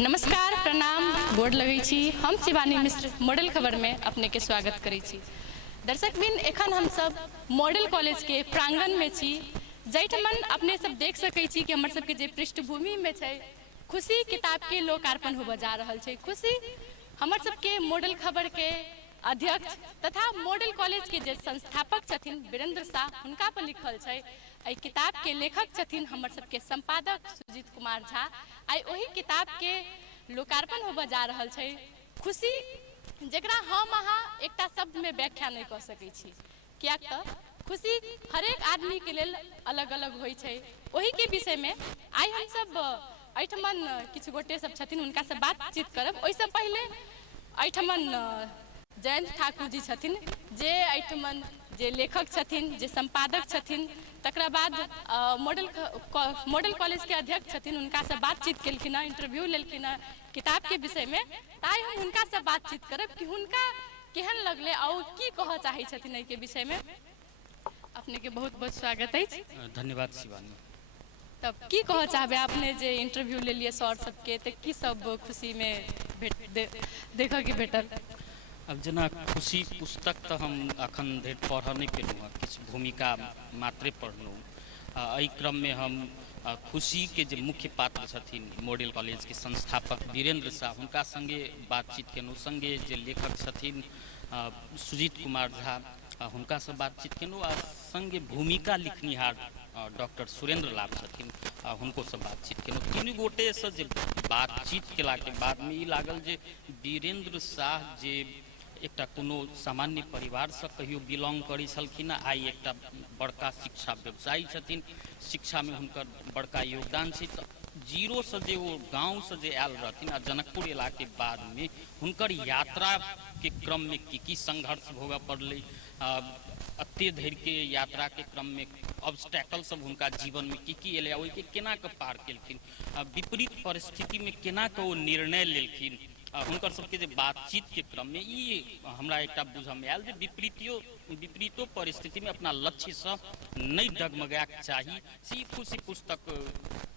नमस्कार, प्रणाम, गोड़ लगै छी। हम शिवानी मिश्र मॉडल खबर में अपने के स्वागत करै छी। दर्शकबिन, एखन हम सब मॉडल कॉलेज के प्रांगण में छी, जैठमन अपने सब देख सकै छी कि हमर सबके जे पृष्ठभूमि में छै, खुशी किताब के लोकार्पण होबे जा रहल छै। खुशी हमर सबके मॉडल खबर के अध्यक्ष तथा मॉडल कॉलेज के जे संस्थापक छथिन वीरेंद्र शाह, हुनका पर लिखल छै। आई किताब के लेखक छथिन हमर सबके संपादक सुजीत कुमार झा। आई वही किताब के लोकार्पण होबे जा रहल छै। खुशी जकरा हम अहाँ एकटा शब्द में व्याख्या नहीं कर सकै छी, कियाक तऽ खुशी हरेक आदमी के लेल अलग अलग होइ छै। वही के विषय में आई हम सब एहिठमन किछु गोटे सब छथिन, हुनका से बातचीत करब। ओहिसँ पहले एहिठमन जयंत ठाकुर जी छथिन, जे एहिठमन जे लेखक छथिन, जे संपादक छथिन, तकरा बाद मॉडल कॉलेज के अध्यक्ष छथिन, हुनका से बातचीत केलखिन, इंटरव्यू लेलखिन किताब के विषय में। ताई हम हुनका से बातचीत करब कि हुनका केहन लगले और की कह चाहे छथिन एहि के विषय में। अपने के बहुत बहुत स्वागत है। धन्यवाद शिवानी। तब की कह चाहबे, आपने जे इंटरव्यू ले लिए सर सबके, तो की सब खुशी में देखा कि भेटल? अब जना खुशी पुस्तक तो हम अखन धरि पढ़ नहीं पेलूँ, किछु भूमिका मात्रे पढ़लूँ। एहि क्रम में हम खुशी के जे मुख्य पात्र छथिन मॉडल कॉलेज के संस्थापक वीरेंद्र शाह, हुनका संगे बातचीत केलूँ। संगे जे लेखक छथिन सुजीत कुमार झा, हुनका से बातचीत केलूँ। आ संगे भूमिका लिखनिहार डॉक्टर सुरेंद्र लाभ छथिन, हुनको से बातचीत केलूँ। तीन गोटे से जे बातचीत केला के बाद में ई लागल जे वीरेंद्र शाह जे एकटा कोनो सामान्य परिवार से कहियो बिलोंग करै छलखिन, आई एकटा बड़का शिक्षा व्यवसायी छथिन। शिक्षा में हुनकर बड़का योगदान छै। तो जीरो से जे वो गाँव से जे आयल रहथिन आ जनकपुर अयला के बाद में हुनकर यात्रा के क्रम में की संघर्ष भोगऽ पड़लै, अत्ते धरि के यात्रा के क्रम में ऑब्स्टैकल सब हुनका जीवन में की एलै, ओहि के केना के पार केलखिन, विपरीत परिस्थिति में केना के वो निर्णय लेलखिन। हुनकर सबके जे बातचीत के क्रम में ई हमरा एकटा बुझऽ में आयल जे विपरीतो परिस्थिति में अपना लक्ष्य से नहीं डगमगाक चाही। से खुशी पुस्तक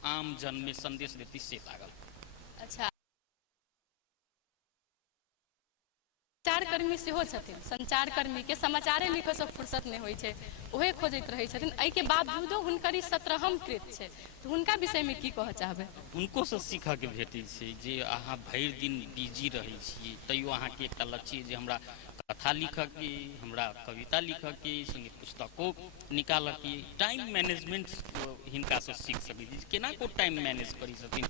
आम जन में संदेश देती से लागल। अच्छा, संचारकर्मी सेहो छथिन, संचारकर्मी के समाचारे लिखऽ से फुर्सत नहीं होइ छै, ओहे खोजैत रहै छथिन। एहि के बावजूदो हुनकर ई 17हम कृत छै, तो हुनका विषय में की कह चाहबे? उनको से सीखऽ के भेटै छै जे अहाँ भरि दिन बिजी रहै छी, तैयो अहाँ के एकटा लक्ष्य जे हमरा कथा लिखऽ के, हमरा कविता लिखऽ के, संगे पुस्तकों निकालऽ के। टाइम मैनेजमेंट हिनका से सीख सकै छी, केना को टाइम मैनेज करी छथिन।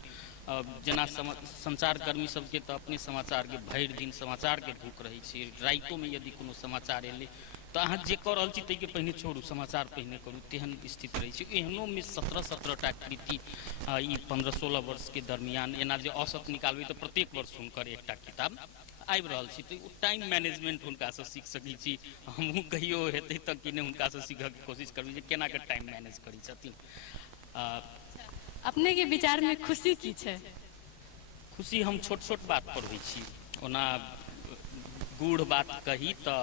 जना संचारकर्मी सबके तो अपने समाचार के भरि दिन समाचार के भूख रही छै। राइतो में यदि कोनो समाचार एलै तो अहाँ जे कऽ रहल छी ताहिके पहिने छोड़ू, समाचार पहिने करू, तेहन स्थिति रही छै। एहनो में 17-17टा कृति ई 15-16 वर्ष के दरमियान एना जे औसत निकालबै तो प्रत्येक वर्ष हुनकर एकटा किताब आबि रहल छी। तो टाइम मैनेजमेंट हुनका से सीख सकै छी। हमहूँ कहियो हेतै तऽ कि नहि हुनका से सीखऽ के कोशिश करबै जे केना के टाइम मैनेज करै छथिन। अपने के विचार में खुशी की छै? खुशी हम छोट छोट बात पर होइ छी। ओना गूढ़ बात कही तो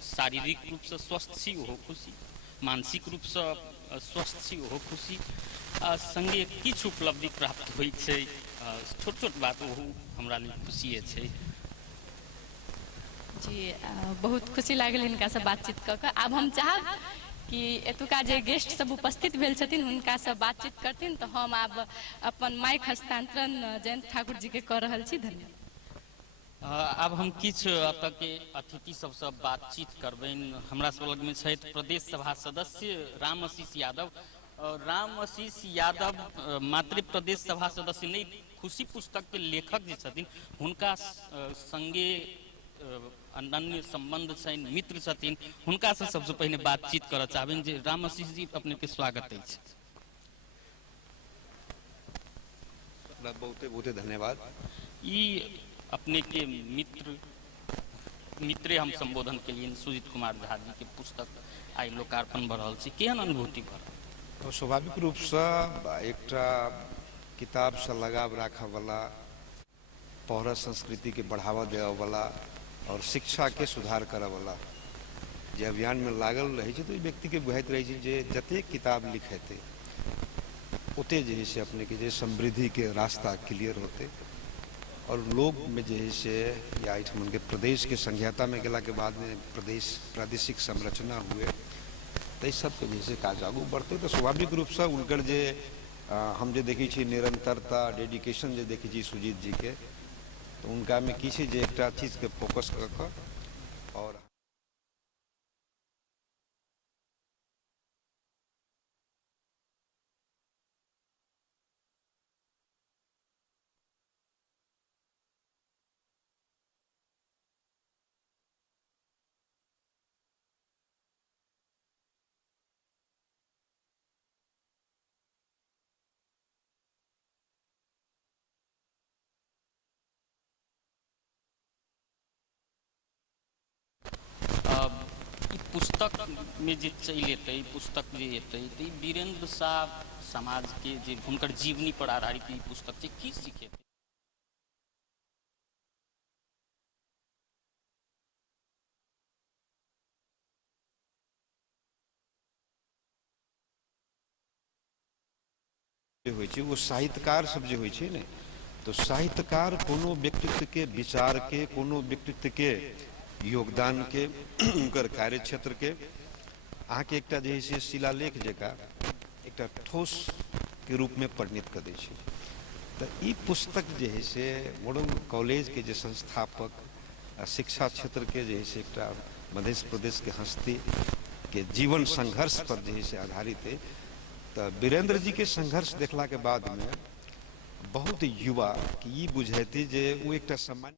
शारीरिक रूप से स्वस्थ छी ओहो खुशी, मानसिक रूप से स्वस्थ छी ओहो खुशी, संगे किछु उपलब्धि प्राप्त होइ छै। छोट छोट बात ओहो हमरा लिए खुशिये छै। जी, बहुत खुशी लागल हिनका से बातचीत कऽ कऽ। आब हम चाहब कि एतुका जे गेस्ट सब उपस्थित भेल छथिन हुनका से बातचीत करथिन, तो हम आब अपन माइक हस्तांतरण जयंत ठाकुर जी के कर रहल छी। धन्यवाद। आब हम किछु एतऽ के अतिथि सबसे बातचीत करबनि। हमरा सब लग में छथि प्रदेश सभा सदस्य राम आशीष यादव। राम आशीष यादव मात्र प्रदेश सभा सदस्य नहीं, खुशी पुस्तक के लेखक जे छथिन हुनका संगे अनन्य संबंध छनि, मित्र छथिन। हुनका से सबसे पहले बातचीत करऽ चाहबनि। जे राम आशीष जी, अपने के स्वागत है। बहुते बहुते धन्यवाद। ई अपने के मित्रे हम संबोधन के लिए सुजीत कुमार झा जी के पुस्तक आई लोकार्पण भऽ रहल छै, केहन अनुभूति भऽ रहल? तो स्वाभाविक रूप से एकटा किताब से लगाव राखऽ वाला, पढ़ऽ संस्कृति के बढ़ावा देवऽ वाला और शिक्षा के सुधार करऽ वाला जे अभियान में लागल रही छै, तो ई व्यक्ति के बुझाइत रही छै जे जते किताब लिखेते ओते जे है से अपने के जे समृद्धि के रास्ता क्लियर होते। और लोग में जे है से या एठमन के प्रदेश के संघीयता में गेला के बाद में प्रदेश प्रादेशिक संरचना हुए तो इस सब के जैसे काज आगू बढ़ते तो स्वाभाविक रूप से उनकर जे हम जे देखी छी निरंतरता डेडिकेशन जे देखी छी सुजीत जी के तो उनका में की जे एक चीज के फोकस कर और पुस्तक में जे चलि अतै पुस्तक जे अतै तो वीरेंद्र साहब समाज के जे हुनकर जीवनी पर आधारित ई पुस्तक छै की सीखेतै वो साहित्यकार सब जो होय छै ने तो साहित्यकार कोनो व्यक्तित्व के विचार के कोनो व्यक्तित्व के योगदान के उनकर कार्य क्षेत्र के अहाँ के एकटा जे है से शिलालेख जका एकटा ठोस के रूप में परिणित कर दै छै तो ई पुस्तक जे है से मॉडर्न कॉलेज के जे संस्थापक शिक्षा क्षेत्र के जे है से एकटा मध्य प्रदेश के हस्ती के जीवन संघर्ष पर जे है से आधारित है तो वीरेंद्र जी के संघर्ष देखला के बाद में बहुत युवा की ई बुझेती जे वो एकटा सामान्य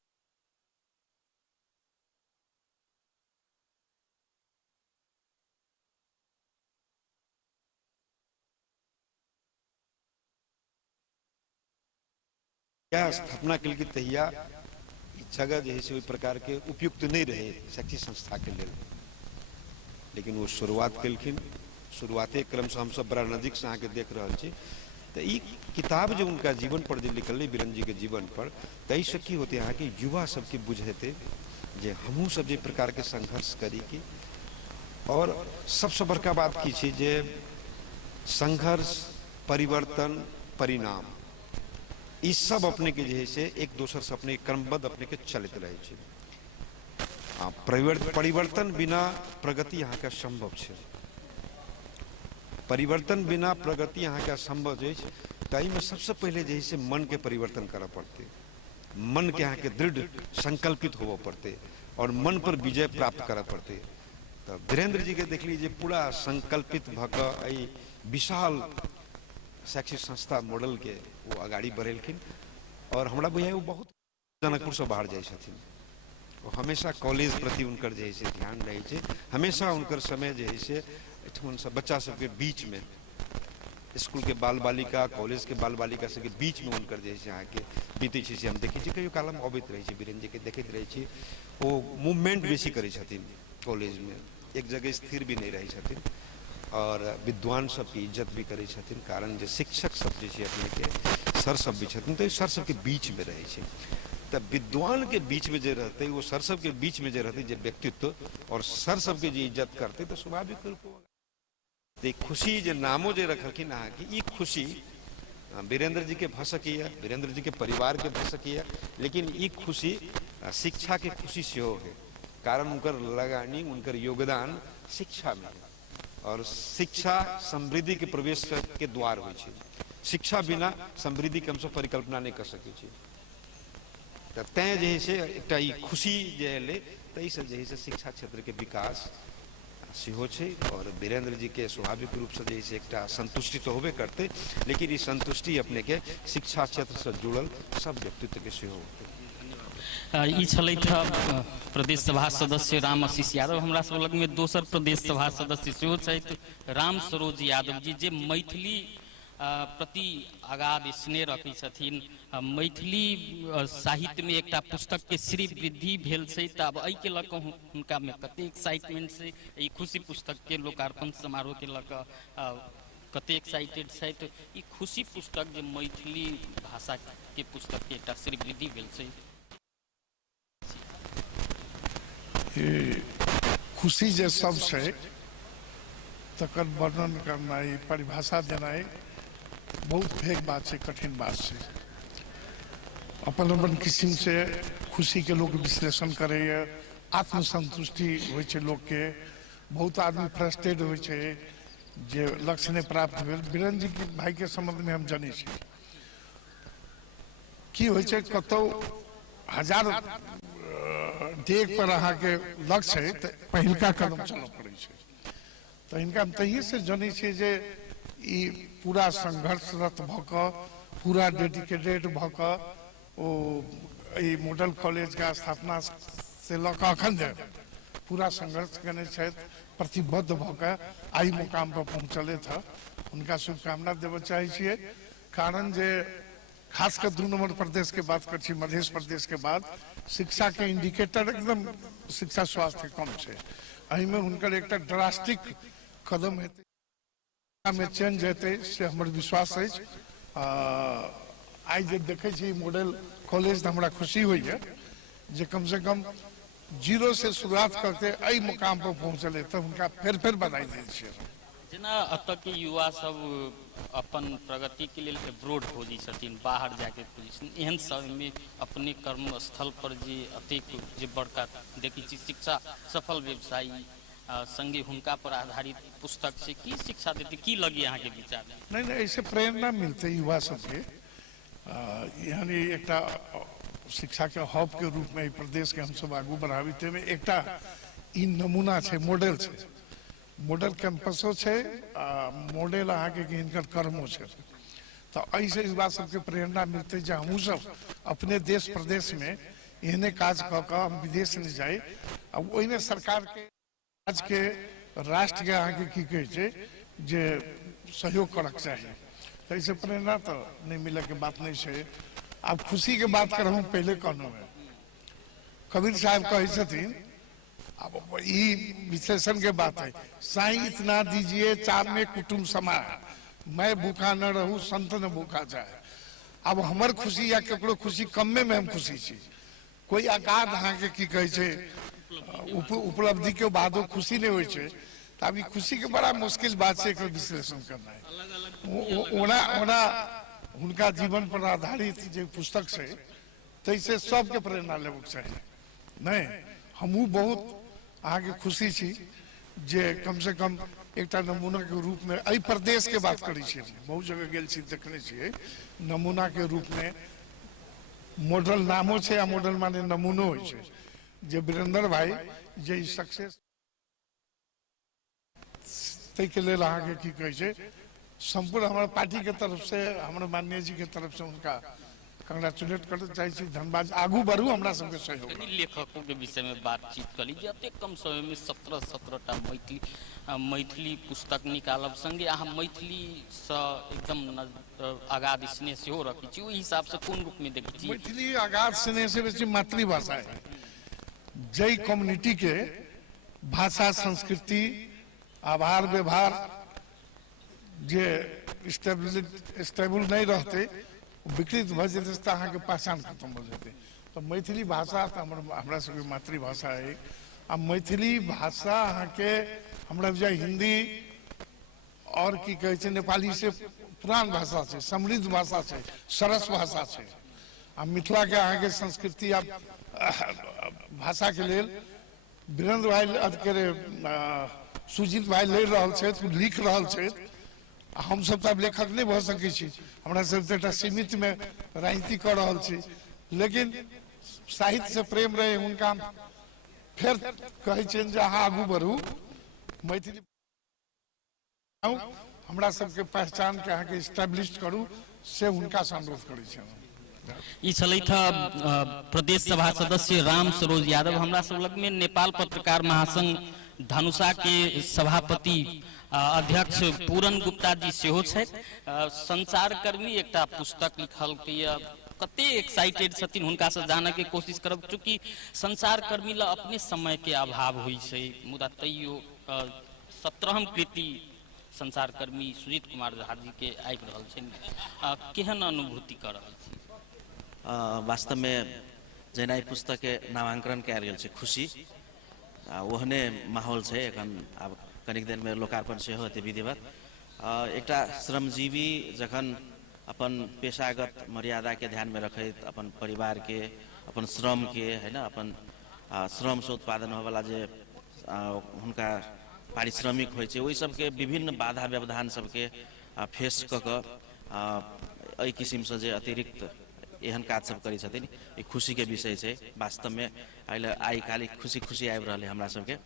स्थापना के लिए तहिया जगह जो है से प्रकार के उपयुक्त नहीं रहे शैक्षिक संस्था के लिए लेकिन वो शुरुआत कलखिन शुरुआते क्रम से हम सब बड़ा नजदीक से आके देख रहे छी तो ये किताब जो उनका जीवन पर जो लिखल वीरेंद्र जी के जीवन पर तई से की होते यहाँ के युवा सबके बुझेते जे हमहू सब जे प्रकार के संघर्ष करी की और सबसे बड़का बात की छे जे संघर्ष परिवर्तन परिणाम इस सब अपने के जे से एक दूसर से अपने क्रमबद्ध अपने के चलित रहे छे परिवर्तन बिना प्रगति यहाँ का संभव है परिवर्तन बिना प्रगति यहाँ का संभव है ताई में सबसे पहले जे से मन के परिवर्तन करा पड़ते मन के यहाँ के दृढ़ संकल्पित होवो पड़ते और मन पर विजय प्राप्त करा पड़ते तो वीरेंद्र जी के देख लीजिए पूरा संकल्पित भक विशाल शैक्षिक संस्था मॉडल के वो अगाड़ी बढ़ेलखिन और हमरा बुझाय वो बहुत जनकपुर से बाहर जाय छथिन वो हमेशा कॉलेज प्रति उनकर जे से ध्यान रहे छे हमेशा उनकर समय जे से एठमन सब बच्चा सबके बीच में स्कूल के बाल बालिका कॉलेज के बाल बालिका सबके बीच में उनकर जे से आके बीते छे से हम देखै छी कहियो कालम अबैत रहे छे वीरेंद्र जी के देखैत रहे छी वो मूवमेंट बेसी करै छथिन कॉलेज में एक जगह स्थिर भी नहीं रहे छथिन और विद्वान सब की इज्जत भी करे छथिन कारण जे शिक्षक सब जे अपने के सर सब भी छथिन तो सर सब के बीच में रहे छे तब विद्वान के बीच में जे रहते वो सर सब के बीच में जे रहते जे व्यक्तित्व और सर सब के जे इज्जत करते तो स्वाभाविक रूप से खुशी जे नामो जे रखलखिन अहाँ की ई खुशी वीरेंद्र जी के भ सकैया वीरेंद्र जी के परिवार के भ सकैया लेकिन ई खुशी शिक्षा के खुशी से हो है कारण उनकर लगानी उनकर योगदान शिक्षा में और शिक्षा समृद्धि के प्रवेश के द्वार हो शिक्षा बिना समृद्धि के हम सब परिकल्पना नहीं कर सके तो तय जे से एकटा ई खुशी जे ले तई से जे से शिक्षा क्षेत्र के विकास सेहो छे और वीरेंद्र जी के स्वाभाविक रूप से जे से एकटा संतुष्टि तो होबे करते लेकिन ई संतुष्टि अपने के शिक्षा क्षेत्र से जुड़ल सब व्यक्तित्व के सेहो ई छलैथ प्रदेश सभा सदस्य राम आशीष यादव हमरा सब लग में दोसर प्रदेश सभा सदस्य सेहो छथि राम सरोज यादव जी जे मैथिली प्रति अगाध स्नेह रखै छथिन मैथिली साहित्य में एकटा पुस्तक के श्री वृद्धि भेल छै त अब एहि के लऽ कऽ हुनका में कते एक्साइटमेंट छै ई खुशी पुस्तक के लोकार्पण समारोह के लऽ कऽ कते एक्साइटेड छथि ई खुशी पुस्तक जे मैथिली भाषा के पुस्तक के एकटा श्री वृद्धि भेल छै खुशी जे सब छै तकर वर्णन करनाइ परिभाषा देनाइ बहुत पैघ बात छै कठिन बात छै अपन अपन किस्म से खुशी के लोग विश्लेषण करे, आत्मसंतुष्टि होइ छै लोग के। बहुत आदमी फ्रस्ट्रेट होइ छै जे लक्ष्य नहीं प्राप्त भेल। बीरेन्द्र जी के भाई के संबंध में हम जानी छी की होइ छै, कतौ हजार डेग पर अहाँ के लक्ष्य है तो पहिलका कदम चलऽ पड़े छै। तो इनका हम तहिए से जानी छी जे ई पूरा संघर्षरत भऽ कऽ, पूरा डेडिकेटेड भऽ कऽ ओ मॉडल कॉलेज का स्थापना से लऽ कऽ अखन धरि पूरा संघर्ष केने छथि, प्रतिबद्ध भऽ कऽ आई मुकाम पर पहुँचले था। उनका शुभकामना देवऽ चाहे छियै। कारण जे खासकर 2 नंबर प्रदेश के बात कर, मध्य प्रदेश के बाद शिक्षा के इंडिकेटर एकदम शिक्षा स्वास्थ्य कम है। अही में उनकर एक ड्रास्टिक कदम हेतै, में चेंज हेतै से हमर विश्वास है। आई जब देखे छी मॉडल कॉलेज हमरा खुशी हुई है जे कम से कम जीरो से शुरुआत करते आई मुकाम पर पहुँचले, तो उनका फिर बधाई दै छियै। जेना अतऽ के युवा सब अपन प्रगति के लिए एब्रोड खोजी छथिन, बाहर जाके खोजी छथिन, एहन समय में अपने कर्म स्थल पर जे अतेक जे बड़का देखी छी शिक्षा सफल व्यवसायी संगे हुनका पर आधारित पुस्तक से की शिक्षा देती, की लगी अहाँ के विचार? नहीं ऐसे प्रेरणा मिलते युवा सबके। यानी एक शिक्षा के हब के रूप में प्रदेश के हम सब आगू बढ़ाबीते में एक नमूना है, मॉडल है, मॉडल कैंपसो है, मॉडल अहाँ के हिनकर कर्मो है। तो ऐसे युवा सबके प्रेरणा मिलते जे हमहूँ सब अपने देश प्रदेश में एहने काज कऽ कऽ हम विदेश नहीं जाए। अब ओहिमे सरकार के आज के राष्ट्र के अहाँ के की कहै छै जे सहयोग करक चाहिए। तो ऐसे प्रेरणा तो नहीं मिले के बात नहीं है। अब खुशी के बात कर हम पहले कहना है, कबीर साहब कहे छथिन, अब ये विश्लेषण के बात है, साईं इतना दीजिए चार में कुटुंब समाए, मैं भूखा न रहूं संत न भूखा जाए। अब हमर खुशी या केकरो खुशी कमे में हम खुशी छी। कोई अगाध अहाँ के की कहे छै उपलब्धि के बादो खुशी नहीं होइ छै। तो अभी खुशी के बड़ा मुश्किल बात से एक विश्लेषण करना है। ओना उनका जीवन पर आधारित जो पुस्तक से तैसे सबके प्रेरणा लेबक चाहिए। नहीं हमहूँ बहुत आगे खुशी छी जे कम से कम एक नमूना के रूप में अई प्रदेश के बात करी छी, बहुत जगह गेल छी देखने छियै नमूना के रूप में मॉडल नामो छै आ मॉडल माने नमूनो होइ छै जे वीरेंद्र भाई जे सक्सेस तै के लेल अहाँ के की कहै छै संपूर्ण हमारे पार्टी के तरफ से हमारे माननीय जी के तरफ से उनका कंग्रेचुलेट करना चाहिए। धन्यवाद, आगू बढ़ू हमरा सबके सहयोग। लेखकों के विषय में बातचीत करी जे अते कम समय में 17-17टा मैथिली पुस्तक निकालब, संगे अहाँ मैथिली से एकदम अगाध स्नेह सेहो रखी छी, ओहि हिसाब से कोन रूप में देखी छी? मैथिली अगाध स्नेह से बेसी मातृभाषा है। जय कम्युनिटी के भाषा संस्कृति आभार व्यवहार जे स्टेबल नहीं रहते, विकृत भ जेते तो अहाँ के पहचान खत्म हो जाते। तो मैथिली भाषा तो हमरा सबके मातृभाषा है। आ मैथिली भाषा अहाँ के हमरा बुझाय हिंदी और की कहै छै नेपाली से पुरान भाषा है, समृद्ध भाषा है, सरस भाषा है। आ मिथिला के अहाँ के संस्कृति आ भाषा के लेल वीरेंद्र भाई सुजीत भाई लड़ रहल छै, लिख रहल छै। हम सब तो अब लेखक नहीं भ सकै छी, हमरा सब तो एक सीमित में राजनीति कर रहल छी, लेकिन साहित्य से प्रेम रहे उनका फिर कहे छन जे अहाँ आगू बढ़ू, मैथिली हमरा सबके पहचान के अहाँ के इस्टेब्लिश करू से उनका से अनुरोध करै छी। ई छलैथ प्रदेश सभा सदस्य राम सरोज यादव। हमरा सब लग में नेपाल पत्रकार महासंघ धनुषा के सभापति अध्यक्ष पूरन गुप्ता जी सेहो छथि। संचारकर्मी एकटा पुस्तक लिखल के कते एक्साइटेड छथिन हुनका से जाने के कोशिश करब, चूँकि संचारकर्मी ला अपने समय के अभाव होइ छै, मुदा तैयो 17हम कृति संचारकर्मी सुजीत कुमार झा जी के आबि रहल छै। केहन अनुभूति कर रहल छी? वास्तव में जेना ई पुस्तक के नामांकन कयल गेल छै खुशी, ओहने माहौल छै एखन। अब कनिक देर में लोकार्पण सेहो हेतै विधिवत। एकटा श्रमजीवी जखन अपन पेशागत मर्यादा के ध्यान में रखैत अपन परिवार के अपन श्रम के है ना अपन श्रम से उत्पादन होवला जे हुनका पारिश्रमिक होइ छै ओहि सबके विभिन्न बाधा व्यवधान सबके फेस कऽ कऽ एहि किसिम से जे अतिरिक्त एहन काज सब करै छथिन ई खुशी के विषय छै। वास्तव में आइ काल्हि खुशी आबि रहल है हमरा सबके।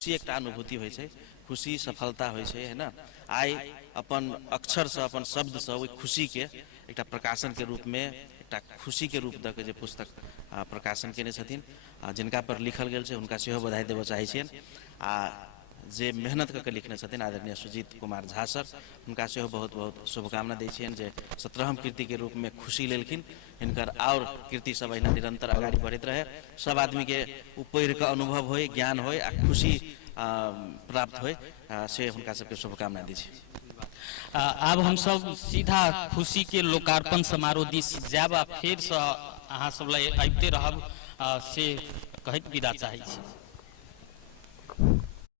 खुशी एकटा अनुभूति होइ छै, खुशी सफलता होइ छै है ना। आइ अपन अक्षर से अपन शब्द से ओहि खुशी के एकटा प्रकाशन के रूप में एकटा खुशी के रूप दऽ के जे पुस्तक प्रकाशन केने छथिन जिनका पर लिखल गेल छै हुनका सेहो बधाई देबऽ चाहै छियनि। आ जे मेहनत कऽ के लिखने छथिन आदरणीय सुजीत कुमार झा सर हुनका सेहो बहुत बहुत शुभकामना दै छियनि जे 17हम कृति के रूप में खुशी लेलखिन। हिनकर और कृति सब अहिना निरंतर आगाड़ी बढ़ैत रहे, सब आदमी के पढ़ि के अनुभव होय, ज्ञान होय आ खुशी प्राप्त होय से हुनका सबके शुभकामना दै छी। आब हम सब सीधा खुशी के लोकार्पण समारोह दिस जाब आ फेर से अहाँ सब लए आबिते रहब से कहैत विदा चाहै छी।